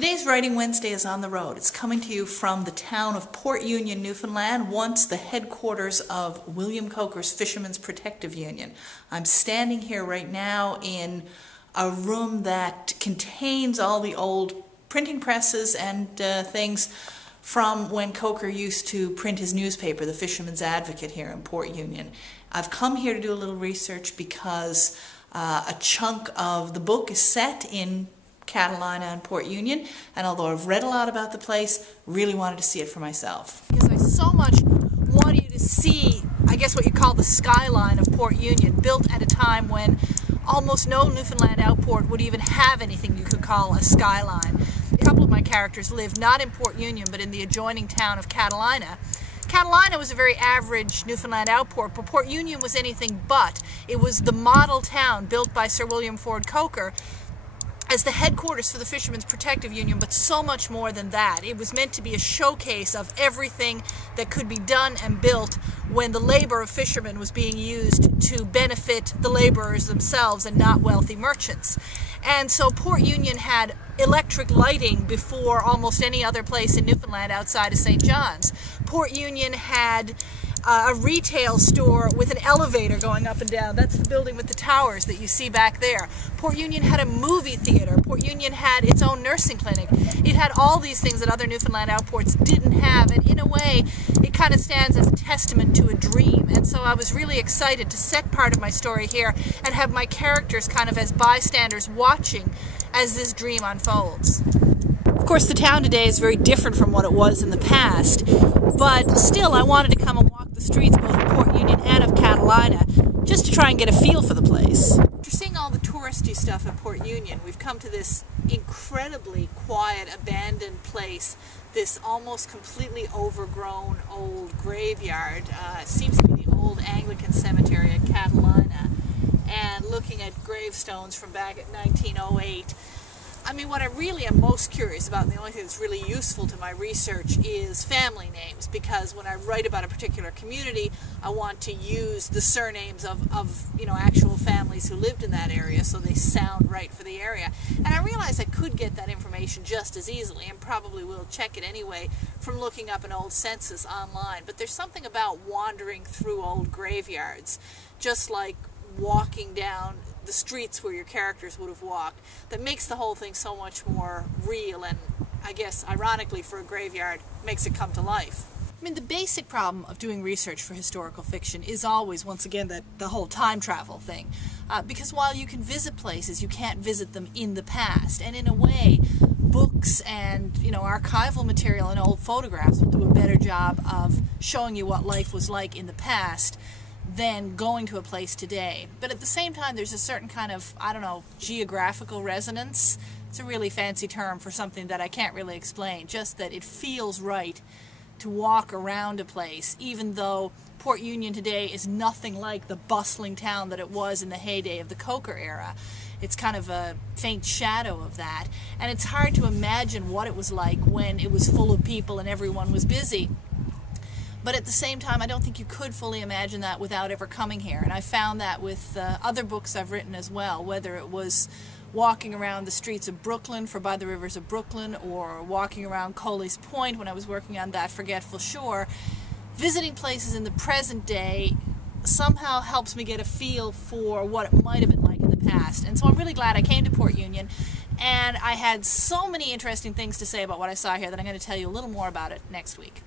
Today's Writing Wednesday is on the road. It's coming to you from the town of Port Union, Newfoundland, once the headquarters of William Coker's Fishermen's Protective Union. I'm standing here right now in a room that contains all the old printing presses and things from when Coker used to print his newspaper, the Fisherman's Advocate, here in Port Union. I've come here to do a little research because a chunk of the book is set in Catalina and Port Union, and although I've read a lot about the place, really wanted to see it for myself. Because I so much want you to see, I guess what you call the skyline of Port Union, built at a time when almost no Newfoundland outport would even have anything you could call a skyline. A couple of my characters lived not in Port Union, but in the adjoining town of Catalina. Catalina was a very average Newfoundland outport, but Port Union was anything but. It was the model town built by Sir William Ford Coker as the headquarters for the Fishermen's Protective Union, but so much more than that. It was meant to be a showcase of everything that could be done and built when the labor of fishermen was being used to benefit the laborers themselves and not wealthy merchants. And so Port Union had electric lighting before almost any other place in Newfoundland outside of St. John's. Port Union had a retail store with an elevator going up and down. That's the building with the towers that you see back there. Port Union had a movie theater. Port Union had its own nursing clinic. It had all these things that other Newfoundland outports didn't have, and in a way it kind of stands as a testament to a dream. And so I was really excited to set part of my story here and have my characters kind of as bystanders watching as this dream unfolds. Of course, the town today is very different from what it was in the past, but still I wanted to come and walk the streets both of Port Union and of Catalina just to try and get a feel for the place. After seeing all the touristy stuff at Port Union, we've come to this incredibly quiet, abandoned place, this almost completely overgrown old graveyard. It seems to be the old Anglican cemetery at Catalina, and looking at gravestones from back at 1908. I mean, what I really am most curious about, and the only thing that's really useful to my research, is family names, because when I write about a particular community, I want to use the surnames of actual families who lived in that area so they sound right for the area. And I realize I could get that information just as easily, and probably will check it anyway, from looking up an old census online. But there's something about wandering through old graveyards, just like walking down the streets where your characters would have walked, that makes the whole thing so much more real, and I guess ironically for a graveyard makes it come to life. I mean, the basic problem of doing research for historical fiction is always, once again, the whole time travel thing. Because while you can visit places, you can't visit them in the past, and in a way books and archival material and old photographs will do a better job of showing you what life was like in the past than going to a place today. But at the same time, there's a certain kind of, geographical resonance. It's a really fancy term for something that I can't really explain, just that it feels right to walk around a place, even though Port Union today is nothing like the bustling town that it was in the heyday of the Coker era. It's kind of a faint shadow of that, and it's hard to imagine what it was like when it was full of people and everyone was busy. But at the same time, I don't think you could fully imagine that without ever coming here. And I found that with other books I've written as well, whether it was walking around the streets of Brooklyn for By the Rivers of Brooklyn, or walking around Coley's Point when I was working on That Forgetful Shore. Visiting places in the present day somehow helps me get a feel for what it might have been like in the past. And so I'm really glad I came to Port Union, and I had so many interesting things to say about what I saw here that I'm going to tell you a little more about it next week.